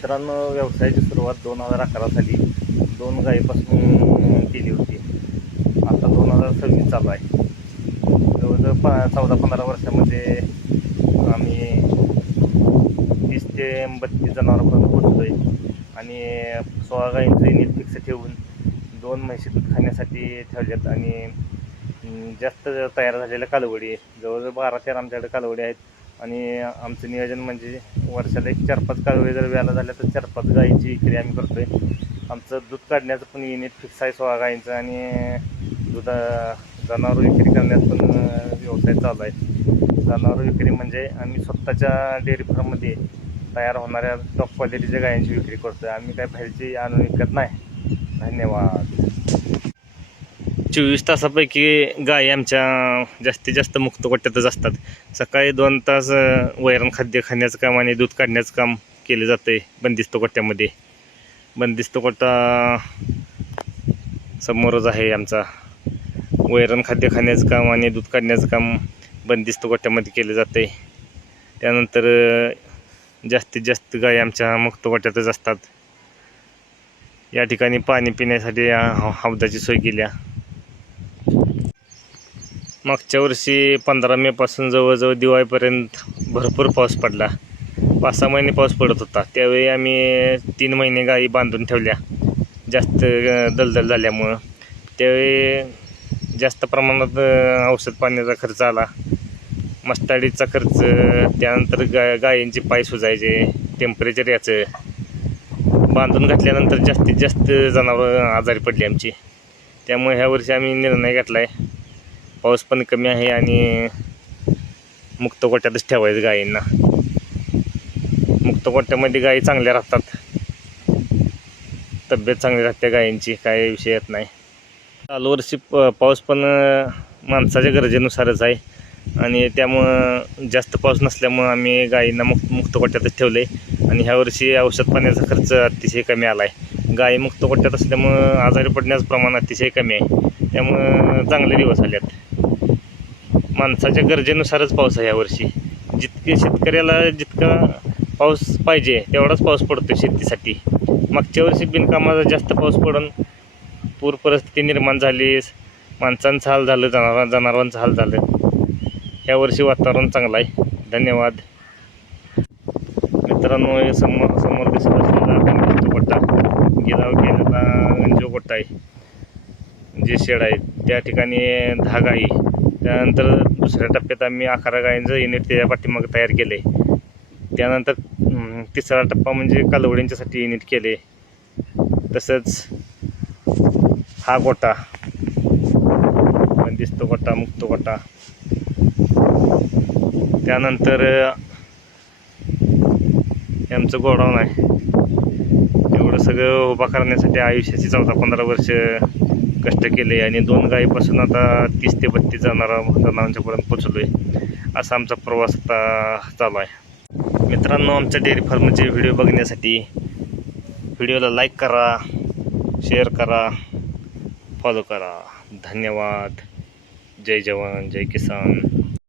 मित्रांनो, व्यवसायाची सुरुवात 2011 साली 2 गायीपासून केली होती. आता 2026 चालू आहे. जवळजवळ 14-15 वर्षामध्ये आम्ही 30 ते 32 जनावरांपर्यंत पोचलो आहे. आणि 16 गायींचं युनिट फिक्स ठेवून 2 म्हशी दूध खाण्यासाठी ठेवल्यात. आणि जास्त तयार झालेल्या कालवडी जवळजवळ 12-13 आमच्याकडे कालवडी आहेत. आणि आमचं नियोजन म्हणजे वर्षाला एक 4-5 कालवडी जर व्याला झाल्या तर 4-5 गायींची विक्री आम्ही करतो आहे. आमचं दूध काढण्याचं पण युनिट फिक्स आहे 16 गायींचं. आणि जनावर विक्री करण्यात पण व्यवसाय चालू आहे. जनावर विक्री म्हणजे आम्ही स्वतःच्या डेअरी फार्ममध्ये तयार होणाऱ्या टॉप क्वालिटीच्या गायींची विक्री करतो आहे. आम्ही काय बाहेरची आणून विकत नाही. धन्यवाद. 24 तासापैकी गायी आमच्या जास्तीत जास्त मुक्त गोठ्यातच असतात. सकाळी 2 तास वैरण खाद्य खाण्याचं काम आणि दूध काढण्याचं काम केले जातं आहे बंदिस्त गोठ्यामध्ये. बंदिस्त गोठा समोरच आहे आमचा. वैरण खाद्य खाण्याचं काम आणि दूध काढण्याचं काम बंदिस्त गोठ्यामध्ये केलं जातं आहे. त्यानंतर जास्तीत जास्त गायी आमच्या मुक्त गोठ्यातच असतात. या ठिकाणी पाणी पिण्यासाठी हौदाची सोय केली आहे. मागच्या वर्षी 15 मेपासून जवळजवळ दिवाळीपर्यंत भरपूर पाऊस पडला. 5-6 महिने पाऊस पडत होता. त्यावेळी आम्ही 3 महिने गायी बांधून ठेवल्या जास्त दलदल झाल्यामुळं. त्यावेळी जास्त प्रमाणात औषध पाण्याचा खर्च आला, मस्ताडीचा खर्च, त्यानंतर गायींचे पाय सुजायचे, टेम्परेचर याचं. बांधून घातल्यानंतर जास्तीत जास्त जनावरं आजारी पडली आमची. त्यामुळे ह्या वर्षी आम्ही निर्णय घेतला आहे, पाऊस पण कमी आहे आणि मुक्त गोठ्यातच ठेवायचं गायींना. मुक्त गोठ्यामध्ये गायी चांगल्या राहतात, तब्येत चांगली राहते गायींची, काही विषय येत नाही. चालू वर्षी पाऊस पण माणसाच्या गरजेनुसारच आहे. आणि त्यामुळं जास्त पाऊस नसल्यामुळं आम्ही गायींना मुक्त गोठ्यातच ठेवलं आहे. आणि ह्या वर्षी औषध पाण्याचा खर्च अतिशय कमी आला आहे. गायी मुक्त गोठ्यात असल्यामुळं आजारी पडण्याचं प्रमाण अतिशय कमी आहे. त्यामुळं चांगले दिवस आले आहेत. माणसाच्या गरजेनुसारच पाऊस आहे यावर्षी. शेतकऱ्याला जितका पाऊस पाहिजे तेवढाच पाऊस पडतो शेतीसाठी. मागच्या वर्षी बिनकामाचा जास्त पाऊस पडून पूर परिस्थिती निर्माण झाली, माणसांचं हाल झालं, जनावरांचं हाल झालं. यावर्षी वातावरण चांगलं आहे. धन्यवाद. मित्रांनो, हे समोर दिसत असलेला बंदिस्त गोठा गिराव केलेला जो गोठा आहे, जे शेड आहे, त्या ठिकाणी 10 गायी. त्यानंतर दुसऱ्या टप्प्यात आम्ही 11 गायींचं युनिट त्याच्या पाठीमागं तयार केलं आहे. त्यानंतर तिसरा टप्पा म्हणजे कालवडींच्यासाठी युनिट केले. तसंच हा गोठा बंदिस्त गोठा, मुक्त गोठा. त्यानंतर आमचं गोडाऊन आहे. एवढं सगळं उभा करण्यासाठी आयुष्याची 14-15 वर्ष कष्ट केले. आणि 2 गायीपासून आता 30 ते 32 जनावरांच्यापर्यंत पोचलो आहे. असा आमचा प्रवास आता चालू आहे. मित्रांनो, आमच्या डेअरी फार्मचे व्हिडिओ बघण्यासाठी व्हिडिओला लाईक करा, शेअर करा, फॉलो करा. धन्यवाद. जय जवान, जय किसान.